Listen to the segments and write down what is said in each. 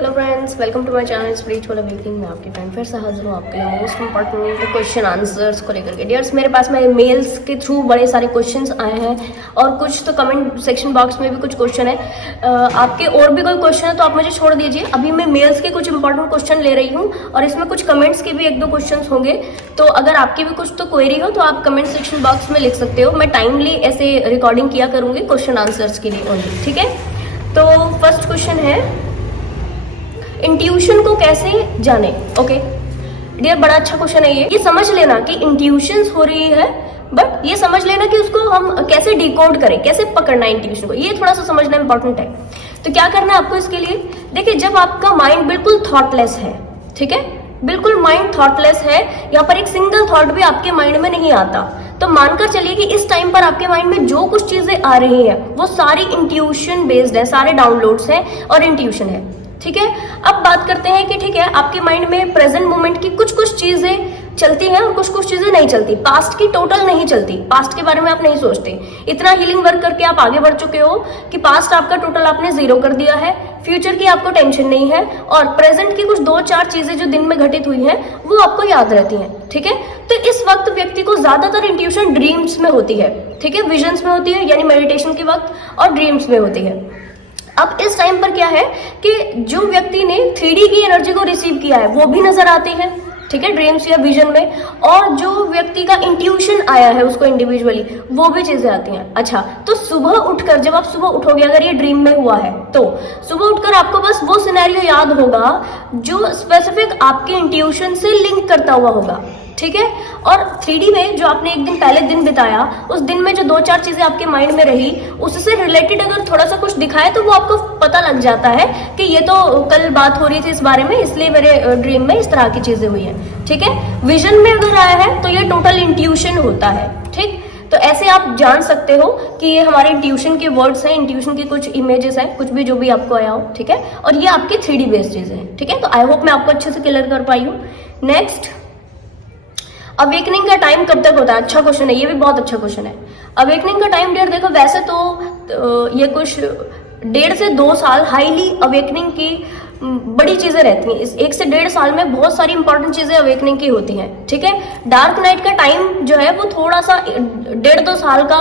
Hello friends, welcome to my channel spiritual awakening. मैं आपकी friend फिर से हाजिर हूँ आपके लिए मोस्ट इंपॉर्टेंट क्वेश्चन आंसर्स को लेकर के। डियर्स, मेरे पास में मेल्स के थ्रू बड़े सारे क्वेश्चंस आए हैं और कुछ तो कमेंट सेक्शन बॉक्स में भी कुछ क्वेश्चन है। आपके और भी कोई क्वेश्चन है तो आप मुझे छोड़ दीजिए। अभी मैं मेल्स के कुछ इंपॉर्टेंट क्वेश्चन ले रही हूँ और इसमें कुछ कमेंट्स के भी एक दो क्वेश्चन होंगे। तो अगर आपकी भी कुछ तो क्वेरी हो तो आप कमेंट सेक्शन बॉक्स में लिख सकते हो। मैं टाइमली ऐसे रिकॉर्डिंग किया करूँगी क्वेश्चन आंसर्स के लिए ओनली, ठीक है। तो फर्स्ट क्वेश्चन है, इंट्यूशन को कैसे जाने। ओके डियर, बड़ा अच्छा क्वेश्चन है ये समझ लेना कि इंट्यूशंस हो रही है, बट ये समझ लेना कि उसको हम कैसे डिकोड करें, कैसे पकड़ना है इंट्यूशन को, ये थोड़ा सा समझना इंपॉर्टेंट है। तो क्या करना है आपको इसके लिए, देखिए जब आपका माइंड बिल्कुल थॉटलेस है, ठीक है, बिल्कुल माइंड थॉटलेस है, यहाँ पर एक सिंगल थॉट भी आपके माइंड में नहीं आता, तो मानकर चलिए कि इस टाइम पर आपके माइंड में जो कुछ चीजें आ रही हैं वो सारी इंट्यूशन बेस्ड है, सारे डाउनलोड्स हैं और इंट्यूशन है, ठीक है। अब बात करते हैं कि ठीक है, आपके माइंड में प्रेजेंट मोमेंट की कुछ कुछ चीजें चलती हैं और कुछ कुछ चीजें नहीं चलती, पास्ट की टोटल नहीं चलती, पास्ट के बारे में आप नहीं सोचते। इतना हीलिंग वर्क करके आप आगे बढ़ चुके हो कि पास्ट आपका टोटल आपने 0 कर दिया है, फ्यूचर की आपको टेंशन नहीं है और प्रेजेंट की कुछ 2-4 चीजें जो दिन में घटित हुई हैं वो आपको याद रहती हैं, ठीक है। तो इस वक्त व्यक्ति को ज्यादातर इंट्यूशन ड्रीम्स में होती है, ठीक है, विजन्स में होती है, यानी मेडिटेशन के वक्त, और ड्रीम्स में होती है। अब इस टाइम पर क्या है कि जो व्यक्ति ने 3D की एनर्जी को रिसीव किया है वो भी नजर आती है, ठीक है, ड्रीम्स या विजन में, और जो व्यक्ति का इंट्यूशन आया है उसको इंडिविजुअली वो भी चीजें आती हैं। अच्छा, तो सुबह उठकर, जब आप सुबह उठोगे, अगर ये ड्रीम में हुआ है तो सुबह उठकर आपको बस वो सिनेरियो याद होगा जो स्पेसिफिक आपके इंट्यूशन से लिंक करता हुआ होगा, ठीक है। और 3D में जो आपने एक दिन पहले दिन बिताया, उस दिन में जो 2-4 चीजें आपके माइंड में रही, उससे रिलेटेड अगर थोड़ा सा कुछ दिखाए तो वो आपको पता लग जाता है कि ये तो कल बात हो रही थी इस बारे में, इसलिए मेरे ड्रीम में इस तरह की चीजें हुई हैं, ठीक है। विजन में अगर आया है तो ये टोटल इंट्यूशन होता है, ठीक। तो ऐसे आप जान सकते हो कि ये हमारे इंट्यूशन के वर्ड्स हैं, इंट्यूशन की कुछ इमेजेस हैं, कुछ भी जो भी आपको आया हो, ठीक है, और ये आपकी 3D बेस्ड चीजें हैं, ठीक है। तो आई होप मैं आपको अच्छे से क्लियर कर पाई हूँ। नेक्स्ट, अवेकनिंग का टाइम कब तक होता है? अच्छा क्वेश्चन है, ये भी बहुत अच्छा क्वेश्चन है। अवेकनिंग का टाइम डियर देखो, वैसे तो ये कुछ 1.5 से 2 साल हाईली अवेकनिंग की बड़ी चीजें रहती हैं। इस 1 से 1.5 साल में बहुत सारी इंपॉर्टेंट चीजें अवेकनिंग की होती हैं, ठीक है। डार्क नाइट का टाइम जो है वो थोड़ा सा 1.5-2 साल का,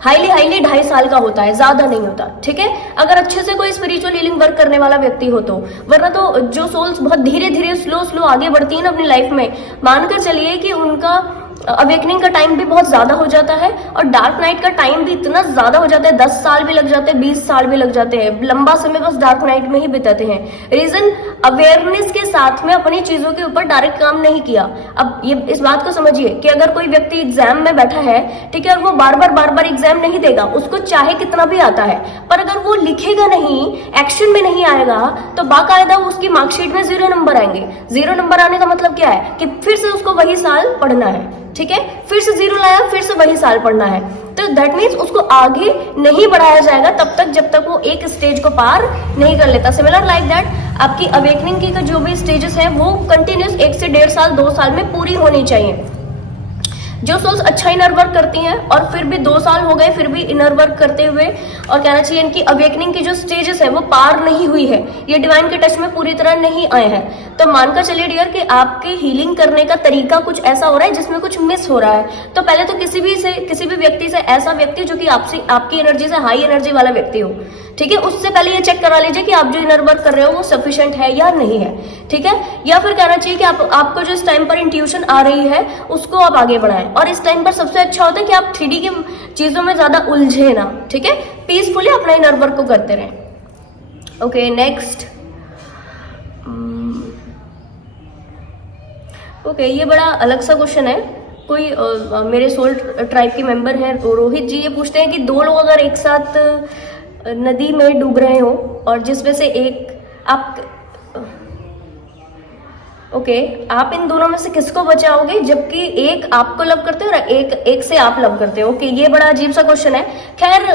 हाईली 2.5 साल का होता है, ज्यादा नहीं होता, ठीक है, अगर अच्छे से कोई स्पिरिचुअल हीलिंग वर्क करने वाला व्यक्ति हो तो। वरना तो जो सोल्स बहुत धीरे धीरे स्लो आगे बढ़ती है ना अपनी लाइफ में, मानकर चलिए कि उनका अवेकनिंग का टाइम भी बहुत ज्यादा हो जाता है और डार्क नाइट का टाइम भी इतना ज्यादा हो जाता है, 10 साल भी लग जाते हैं, 20 साल भी लग जाते हैं, लंबा समय बस डार्क नाइट में ही बिताते हैं। रीजन, अवेयरनेस के साथ में अपनी चीजों के ऊपर डायरेक्ट काम नहीं किया। अब ये इस बात को समझिए कि अगर कोई व्यक्ति एग्जाम में बैठा है, ठीक है, और वो बार बार एग्जाम नहीं देगा, उसको चाहे कितना भी आता है, पर अगर वो लिखेगा नहीं, एक्शन में नहीं आएगा, तो बाकायदा उसकी मार्कशीट में 0 नंबर आएंगे। 0 नंबर आने का मतलब क्या है कि फिर से उसको वही साल पढ़ना है, ठीक है, फिर से 0 लाया, फिर से वही साल पढ़ना है। तो दैट मीन्स उसको आगे नहीं बढ़ाया जाएगा तब तक जब तक वो एक स्टेज को पार नहीं कर लेता। सिमिलर लाइक दैट आपकी अवेकनिंग की जो भी स्टेजेस हैं वो कंटिन्यूस 1 से 1.5 साल 2 साल में पूरी होनी चाहिए। जो सोल्स अच्छा इनर वर्क करती हैं और फिर भी 2 साल हो गए फिर भी इनर वर्क करते हुए, और कहना चाहिए इनकी अवेकनिंग की जो स्टेजेस है वो पार नहीं हुई है, ये डिवाइन के टच में पूरी तरह नहीं आए हैं, तो मानकर चलिए डियर कि आपके हीलिंग करने का तरीका कुछ ऐसा हो रहा है जिसमें कुछ मिस हो रहा है। तो पहले तो किसी भी व्यक्ति से, ऐसा व्यक्ति जो कि आपकी एनर्जी से हाई एनर्जी वाला व्यक्ति हो, ठीक है, उससे पहले ये चेक करा लीजिए कि आप जो इनर वर्क कर रहे हो वो सफिशिएंट है या नहीं है, ठीक है। या फिर कहना चाहिए कि आपको जो इस टाइम पर इंट्यूशन आ रही है उसको आप आगे बढ़ाएं, और इस टाइम पर सबसे अच्छा होता है कि आप 3D की चीजों में ज्यादा उलझे ना, ठीक है, पीसफुली अपना इनर वर्क को करते रहें। ओके, नेक्स्ट, ओके, ये बड़ा अलग सा क्वेश्चन है। कोई मेरे सोल ट्राइब के मेंबर हैं रोहित जी, ये पूछते हैं कि 2 लोग अगर एक साथ नदी में डूब रहे हो और जिसमें से एक आप आप इन दोनों में से किसको बचाओगे, जबकि एक आपको लव करते हो और एक से आप लव करते हो। ये बड़ा अजीब सा क्वेश्चन है। खैर,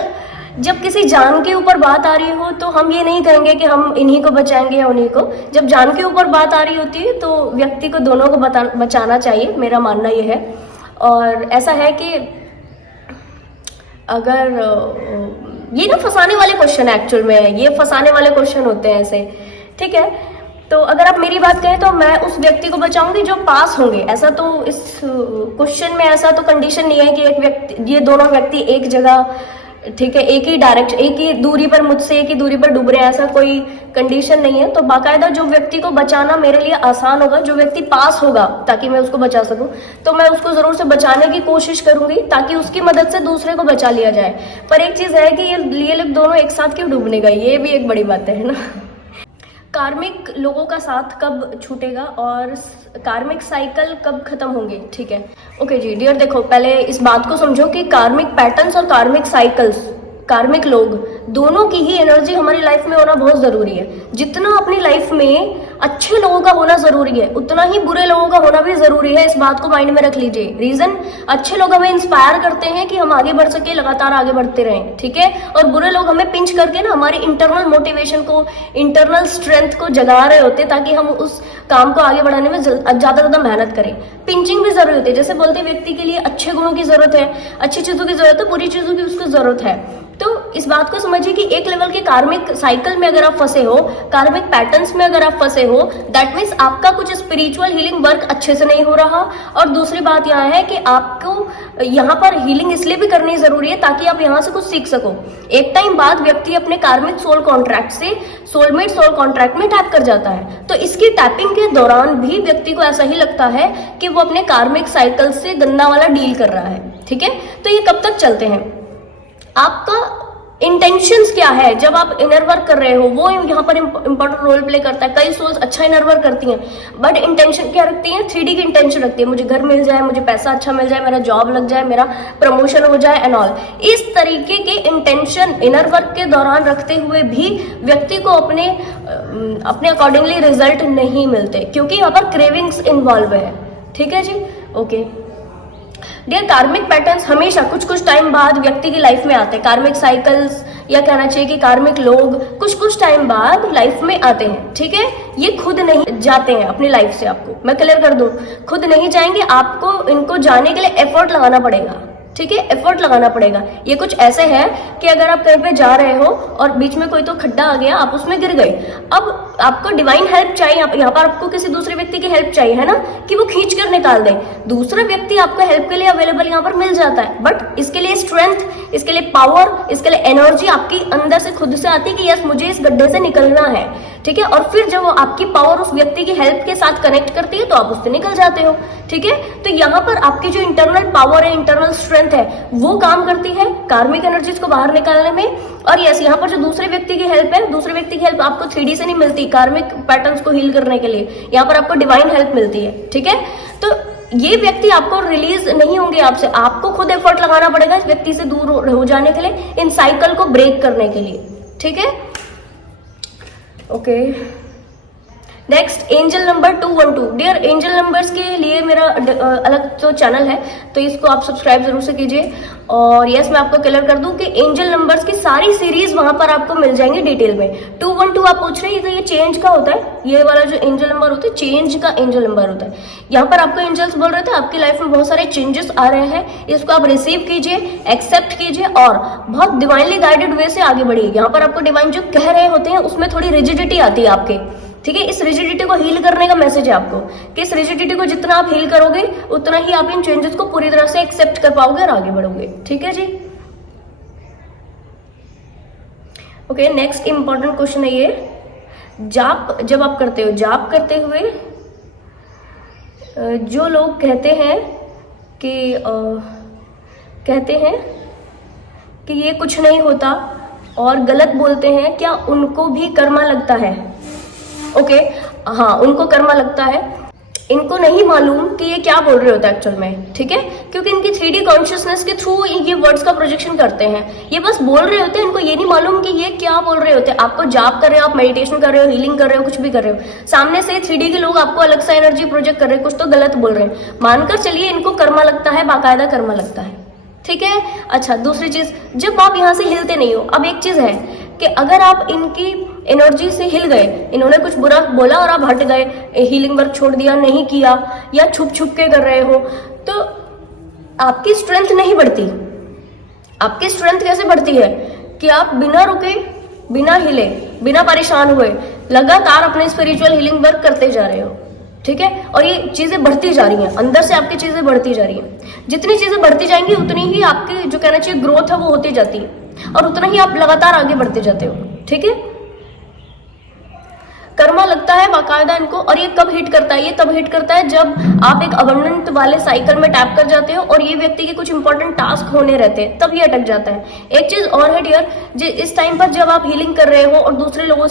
जब किसी जान के ऊपर बात आ रही हो तो हम ये नहीं कहेंगे कि हम इन्हीं को बचाएंगे या उन्हीं को। जब जान के ऊपर बात आ रही होती है तो व्यक्ति को दोनों को बचाना चाहिए, मेरा मानना ये है। और ऐसा है कि अगर ये ना फंसाने वाले क्वेश्चन है, एक्चुअल में ये फंसाने वाले क्वेश्चन होते हैं ऐसे ठीक है। तो अगर आप मेरी बात कहें तो मैं उस व्यक्ति को बचाऊंगी जो पास होंगे। ऐसा तो इस क्वेश्चन में ऐसा तो कंडीशन नहीं है कि एक व्यक्ति, ये दोनों व्यक्ति एक जगह, ठीक है, एक ही डायरेक्शन, एक ही दूरी पर मुझसे, एक ही दूरी पर डूब रहे हैं, ऐसा कोई कंडीशन नहीं है। तो बाकायदा जो व्यक्ति को बचाना मेरे लिए आसान होगा, जो व्यक्ति पास होगा ताकि मैं उसको बचा सकूं, तो मैं उसको जरूर से बचाने की कोशिश करूंगी ताकि उसकी मदद से दूसरे को बचा लिया जाए। पर एक चीज है कि ये लोग दोनों एक साथ क्यों डूबने गए, ये भी एक बड़ी बात है ना। कार्मिक लोगों का साथ कब छूटेगा और कार्मिक साइकिल कब खत्म होंगे, ठीक है। ओके जी डियर, देखो पहले इस बात को समझो कि कार्मिक पैटर्न्स और कार्मिक साइकिल्स, कार्मिक लोग दोनों की ही एनर्जी हमारी लाइफ में होना बहुत जरूरी है। जितना अपनी लाइफ में अच्छे लोगों का होना जरूरी है, उतना ही बुरे लोगों का होना भी जरूरी है। इस बात को माइंड में रख लीजिए। रीजन, अच्छे लोग हमें इंस्पायर करते हैं कि हम आगे बढ़ सके, लगातार आगे बढ़ते रहें, ठीक है। और बुरे लोग हमें पिंच करके ना हमारी इंटरनल मोटिवेशन को, इंटरनल स्ट्रेंथ को जगा रहे होते ताकि हम उस काम को आगे बढ़ाने में ज्यादा मेहनत करें। पिंचिंग भी जरूरी होती है। जैसे बोलते हैं व्यक्ति के लिए अच्छे गुणों की जरूरत है, अच्छी चीजों की जरूरत है, बुरी चीजों की उसको जरूरत है। तो इस बात को समझिए कि एक लेवल के कार्मिक साइकिल में अगर आप फंसे हो, कार्मिक पैटर्न्स में अगर आप फंसे हो, दैट मीन्स आपका कुछ स्पिरिचुअल हीलिंग वर्क अच्छे से नहीं हो रहा। और दूसरी बात यह है कि आपको यहाँ पर हीलिंग इसलिए भी करनी जरूरी है ताकि आप यहाँ से कुछ सीख सको। एक टाइम बाद व्यक्ति अपने कार्मिक सोल कॉन्ट्रैक्ट से सोलमेट सोल कॉन्ट्रैक्ट में टैप कर जाता है। तो इसकी टैपिंग के दौरान भी व्यक्ति को ऐसा ही लगता है कि वो अपने कार्मिक साइकिल से गंदा वाला डील कर रहा है, ठीक है। तो ये कब तक चलते हैं? आपका इंटेंशंस क्या है जब आप इनर वर्क कर रहे हो, वो यहाँ पर इंपॉर्टेंट रोल प्ले करता है। कई सोल्स अच्छा इनर वर्क करती हैं, बट इंटेंशन क्या रखती हैं? 3D की इंटेंशन रखती है, मुझे घर मिल जाए, मुझे पैसा अच्छा मिल जाए, मेरा जॉब लग जाए, मेरा प्रमोशन हो जाए एंड ऑल। इस तरीके के इंटेंशन इनर वर्क के दौरान रखते हुए भी व्यक्ति को अपने अकॉर्डिंगली रिजल्ट नहीं मिलते, क्योंकि यहाँ पर क्रेविंग्स इन्वॉल्व है, ठीक है जी। ओके डियर, कार्मिक पैटर्न्स हमेशा कुछ टाइम बाद व्यक्ति की लाइफ में आते हैं। कार्मिक साइकिल्स, या कहना चाहिए कि कार्मिक लोग कुछ टाइम बाद लाइफ में आते हैं, ठीक है। ये खुद नहीं जाते हैं अपनी लाइफ से, आपको मैं क्लियर कर दूं, खुद नहीं जाएंगे, आपको इनको जाने के लिए एफर्ट लगाना पड़ेगा, ठीक है, एफर्ट लगाना पड़ेगा। ये कुछ ऐसे है कि अगर आप कहीं पे जा रहे हो और बीच में कोई तो खड्डा आ गया, आप उसमें गिर गए, अब आपको डिवाइन हेल्प चाहिए, यहाँ पर आपको किसी दूसरे व्यक्ति की हेल्प चाहिए, है ना, कि वो खींच कर निकाल दे। दूसरा व्यक्ति आपको हेल्प के लिए अवेलेबल यहाँ पर मिल जाता है, बट इसके लिए स्ट्रेंथ, इसके लिए पावर, इसके लिए एनर्जी आपकी अंदर से खुद से आती है कि यस मुझे इस गड्ढे से निकलना है, ठीक है। और फिर जब आपकी पावर उस व्यक्ति की हेल्प के साथ कनेक्ट करती है तो आप उससे निकल जाते हो, ठीक है। तो यहाँ पर आपकी जो इंटरनल पावर है, इंटरनल स्ट्रेंथ है, वो काम करती है कार्मिक एनर्जीज को बाहर निकालने में। और यस, यहाँ पर जो दूसरे व्यक्ति की हेल्प है, दूसरे व्यक्ति की हेल्प आपको 3D से नहीं मिलती कार्मिक पैटर्न्स को हील करने के लिए, यहाँ पर आपको डिवाइन हेल्प मिलती है, ठीक है। तो ये व्यक्ति आपको रिलीज नहीं होंगे आपसे, आपको खुद एफर्ट लगाना पड़ेगा इस व्यक्ति से दूर हो जाने के लिए, इन साइकिल को ब्रेक करने के लिए, ठीक है। Okay next, angel number 212। Dear, angel numbers के लिए मेरा अलग तो चैनल है, तो इसको आप सब्सक्राइब जरूर से कीजिए। और यस, मैं आपको क्लियर कर दूं कि एंजल नंबर्स की सारी सीरीज वहां पर आपको मिल जाएंगी डिटेल में। 212 आप पूछ रहे हैं, तो ये चेंज का होता है, ये वाला जो एंजल नंबर होता है चेंज का एंजल नंबर होता है। यहाँ पर आपको एंजल्स बोल रहे थे आपकी लाइफ में बहुत सारे चेंजेस आ रहे हैं, इसको आप रिसीव कीजिए, एक्सेप्ट कीजिए और बहुत डिवाइनली गाइडेड वे से आगे बढ़िए। यहाँ पर आपको डिवाइन जो कह रहे होते हैं उसमें थोड़ी रिजिडिटी आती है आपके, ठीक है। इस रिजिडिटी को हील करने का मैसेज है आपको कि इस रिजिडिटी को जितना आप हील करोगे उतना ही आप इन चेंजेस को पूरी तरह से एक्सेप्ट कर पाओगे और आगे बढ़ोगे, ठीक है जी। ओके नेक्स्ट इंपॉर्टेंट क्वेश्चन है ये, जाप जब आप करते हो, जाप करते हुए जो लोग कहते हैं कि ये कुछ नहीं होता और गलत बोलते हैं, क्या उनको भी कर्मा लगता है? ओके हाँ, उनको कर्मा लगता है। इनको नहीं मालूम कि ये क्या बोल रहे होते हैं एक्चुअल में, ठीक है, क्योंकि इनकी 3D कॉन्शियसनेस के थ्रू ये वर्ड्स का प्रोजेक्शन करते हैं। ये बस बोल रहे होते हैं, इनको ये नहीं मालूम कि ये क्या बोल रहे होते हैं। आपको जाप कर रहे हो, आप मेडिटेशन कर रहे हो, हीलिंग कर रहे हो, कुछ भी कर रहे हो, सामने से 3D के लोग आपको अलग सा एनर्जी प्रोजेक्ट कर रहे हैं, कुछ तो गलत बोल रहे हैं, मानकर चलिए इनको कर्मा लगता है, बाकायदा कर्मा लगता है, ठीक है। अच्छा, दूसरी चीज, जब आप यहाँ से हिलते नहीं हो, अब एक चीज है कि अगर आप इनकी एनर्जी से हिल गए, इन्होंने कुछ बुरा बोला और आप हट गए, हीलिंग वर्क छोड़ दिया, नहीं किया, या छुप के कर रहे हो, तो आपकी स्ट्रेंथ नहीं बढ़ती। आपकी स्ट्रेंथ कैसे बढ़ती है कि आप बिना रुके, बिना हिले, बिना परेशान हुए लगातार अपने स्पिरिचुअल हीलिंग वर्क करते जा रहे हो, ठीक है, और ये चीजें बढ़ती जा रही हैं, अंदर से आपकी चीजें बढ़ती जा रही हैं। जितनी चीजें बढ़ती जाएंगी उतनी ही आपकी जो कहना चाहिए ग्रोथ है वो होती जाती है और उतना ही आप लगातार आगे बढ़ते जाते हो, ठीक है। कर्मा लगता है बाकायदा इनको, और ये कब हिट करता है? ये तब हिट करता है जब आप एक अबंडेंट वाले साइकिल में टैप कर जाते हो और ये व्यक्ति के कुछ इंपॉर्टेंट टास्क होने रहते हैं, तब ये अटक जाता है। एक चीज और है डियर, इस टाइम पर जब आप हीलिंग कर रहे हो और दूसरे लोगों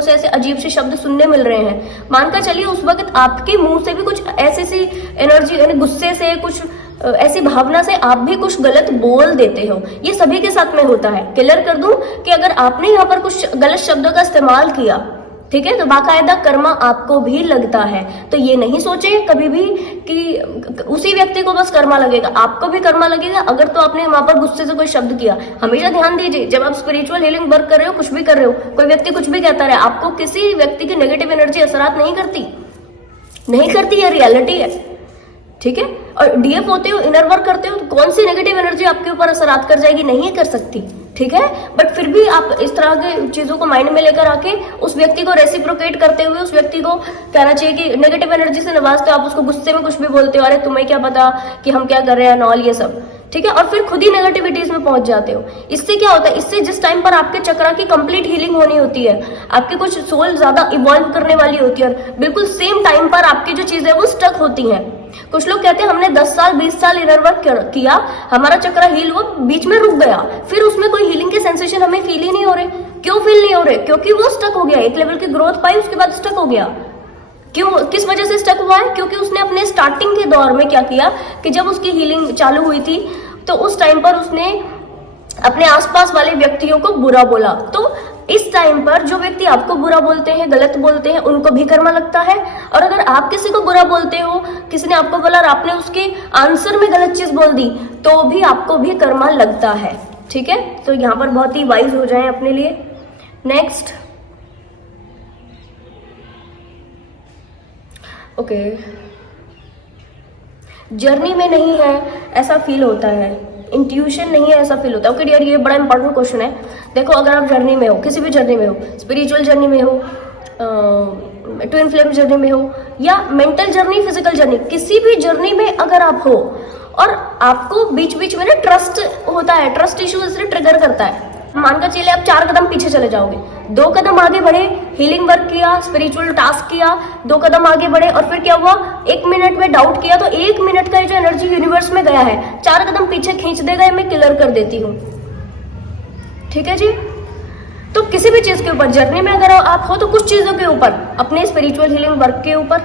से ऐसे अजीब से शब्द सुनने मिल रहे हैं, मानकर चलिए उस वक्त आपके मुंह से भी कुछ ऐसी सी एनर्जी, यानी गुस्से से, कुछ ऐसी भावना से आप भी कुछ गलत बोल देते हो। ये सभी के साथ में होता है। क्लियर कर दूं कि अगर आपने यहाँ पर कुछ गलत शब्दों का इस्तेमाल किया, ठीक है, तो बाकायदा कर्मा आपको भी लगता है। तो ये नहीं सोचे कभी भी कि उसी व्यक्ति को बस कर्मा लगेगा, आपको भी कर्मा लगेगा अगर तो आपने वहां पर गुस्से से कोई शब्द किया। हमेशा ध्यान दीजिए, जब आप स्पिरिचुअल हीलिंग वर्क कर रहे हो, कुछ भी कर रहे हो, कोई व्यक्ति कुछ भी कहता रहे, आपको किसी व्यक्ति की नेगेटिव एनर्जी असरात नहीं करती, ये रियलिटी है, ठीक है। और डीएफ होते हो, इनर वर्क करते हो, तो कौन सी नेगेटिव एनर्जी आपके ऊपर असरात कर जाएगी? नहीं कर सकती, ठीक है। बट फिर भी आप इस तरह के चीजों को माइंड में लेकर आके उस व्यक्ति को रेसिप्रोकेट करते हुए उस व्यक्ति को कहना चाहिए कि नेगेटिव एनर्जी से नवाजते हो, आप उसको गुस्से में कुछ भी बोलते हो, अरे तुम्हें क्या पता कि हम क्या कर रहे हैं, नॉल, ये सब, ठीक है, और फिर खुद ही नेगेटिविटीज में पहुंच जाते हो। इससे क्या होता है? इससे जिस टाइम पर आपके चक्रा की कंप्लीट हीलिंग होनी होती है, आपकी कुछ सोल ज्यादा इवॉल्व करने वाली होती है, और बिल्कुल सेम टाइम पर आपकी जो चीजें वो स्टक होती हैं। कुछ लोग कहते हैं हमने 10 साल 20 साल इनर वर्क किया, हमारा चक्रा हील हुआ, बीच में रुक गया, फिर उसमें कोई हीलिंग के सेंसेशन हमें फील ही नहीं हो रहे। क्यों फील नहीं हो रहे? क्योंकि वो स्टक हो गया, एक लेवल की ग्रोथ पाई, उसके बाद स्टक हो गया। क्यों, किस वजह से स्टक हुआ है? क्योंकि उसने अपने स्टार्टिंग के दौर में क्या किया कि जब उसकी हीलिंग चालू हुई थी तो उस टाइम पर उसने अपने आसपास वाले व्यक्तियों को बुरा बोला। तो इस टाइम पर जो व्यक्ति आपको बुरा बोलते हैं, गलत बोलते हैं, उनको भी कर्मा लगता है। और अगर आप किसी को बुरा बोलते हो, किसी ने आपको बोला और आपने उसके आंसर में गलत चीज बोल दी, तो भी आपको भी कर्मा लगता है, ठीक है। तो यहाँ पर बहुत ही वाइज हो जाएं अपने लिए। नेक्स्ट, ओके, जर्नी में नहीं है ऐसा फील होता है, इंट्यूशन नहीं है ऐसा फील होता है। ओके डियर, ये बड़ा इंपॉर्टेंट क्वेश्चन है। देखो, अगर आप जर्नी में हो, किसी भी जर्नी में हो, स्पिरिचुअल जर्नी में हो, ट्विन फ्लेम जर्नी में हो, या मेंटल जर्नी, फिजिकल जर्नी, किसी भी जर्नी में अगर आप हो और आपको बीच बीच में ना ट्रस्ट होता है, ट्रस्ट इशू इसलिए ट्रिगर करता है, मानकर चलिए आप 4 कदम पीछे चले जाओगे, 2 कदम आगे बढ़े, हीलिंग वर्क किया, स्पिरिचुअल टास्क किया, 2 कदम आगे बढ़े, और फिर क्या हुआ, 1 मिनट में डाउट किया, तो 1 मिनट का जो एनर्जी यूनिवर्स में गया है 4 कदम पीछे खींच देगा, मैं क्लियर कर देती हूँ, ठीक है जी। तो किसी भी चीज के ऊपर जर्नी में अगर आप हो, तो कुछ चीजों के ऊपर, अपने स्पिरिचुअल हीलिंग वर्क के ऊपर,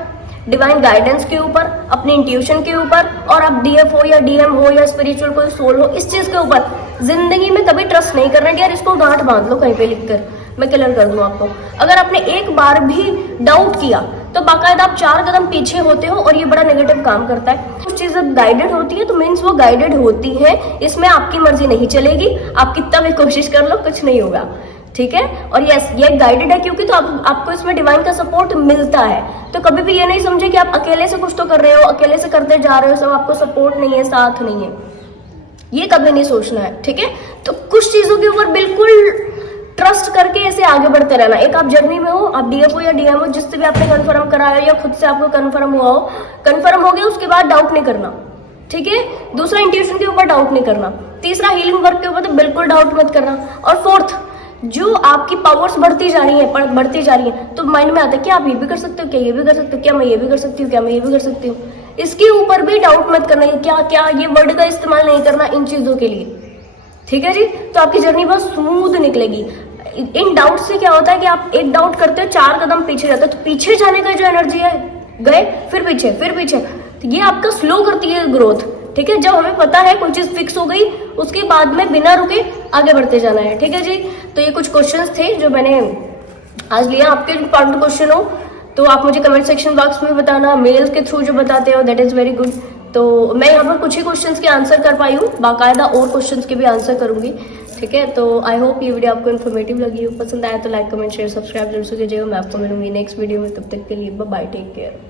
डिवाइन गाइडेंस के ऊपर, अपने इंट्यूशन के ऊपर, और आप डीएफ हो या डीएम हो या स्पिरिचुअल कोई सोल हो, इस चीज के ऊपर जिंदगी में कभी ट्रस्ट नहीं करना यार। इसको गांठ बांध लो कहीं पे लिखकर, मैं क्लियर कर दूं आपको। अगर आपने एक बार भी डाउट किया तो बाकायदा आप 4 कदम पीछे होते हो, और ये बड़ा नेगेटिव काम करता है। कुछ चीजें गाइडेड होती है तो मीन्स वो गाइडेड होती है, इसमें आपकी मर्जी नहीं चलेगी, आप कितना भी कोशिश कर लो कुछ नहीं होगा, ठीक है। और यस, ये गाइडेड है क्योंकि तो आपको इसमें डिवाइन का सपोर्ट मिलता है। तो कभी भी ये नहीं समझे कि आप अकेले से कुछ तो कर रहे हो, अकेले से करते जा रहे हो, सब आपको सपोर्ट नहीं है, साथ नहीं है, ये कभी नहीं सोचना है, ठीक है। तो कुछ चीजों के ऊपर बिल्कुल ट्रस्ट करके ऐसे आगे बढ़ते रहना। एक आप जर्नी में हो, आप डीएफ हो या डीएम हो, जिससे भी आपने कंफर्म कराया या खुद से आपको कंफर्म हुआ हो, कंफर्म हो गया, उसके बाद डाउट नहीं करना, ठीक है। दूसरा, इंट्यूशन के ऊपर डाउट नहीं करना। तीसरा, हीलिंग वर्क के ऊपर तो बिल्कुल डाउट मत करना। और फोर्थ, जो आपकी पावर्स बढ़ती जा रही है, तो माइंड में आता है क्या आप ये भी कर सकते हो, क्या ये भी कर सकते हो, क्या मैं ये भी कर सकती हूँ, क्या मैं ये भी कर सकती हूँ, इसके ऊपर भी डाउट मत करना। क्या ये वर्ड का इस्तेमाल नहीं करना इन चीजों के लिए, ठीक है जी। तो आपकी जर्नी बहुत स्मूथ निकलेगी। इन डाउट से क्या होता है कि आप एक डाउट करते हो, 4 कदम पीछे जाते हो, तो पीछे जाने का जो एनर्जी है, गए फिर पीछे फिर पीछे, तो ये आपका स्लो करती है ग्रोथ, ठीक है। जब हमें पता है कोई चीज फिक्स हो गई, उसके बाद में बिना रुके आगे बढ़ते जाना है, ठीक है जी। तो ये कुछ क्वेश्चंस थे जो मैंने आज लिया। आपके इंपॉर्टेंट क्वेश्चन हो तो आप मुझे कमेंट सेक्शन बॉक्स में बताना, मेल्स के थ्रू जो बताते हो, दैट इज वेरी गुड। तो मैं यहाँ पर कुछ ही क्वेश्चंस के आंसर कर पाई हूँ, बाकायदा और क्वेश्चंस के भी आंसर करूंगी, ठीक है। तो आई होप ये वीडियो आपको इन्फॉर्मेटिव लगी हो, पसंद आया तो लाइक कमेंट शेयर सब्सक्राइब जरूर से कीजिएगा। मैं आपको मिलूंगी नेक्स्ट वीडियो में, तब तक के लिए बाय, टेक केयर।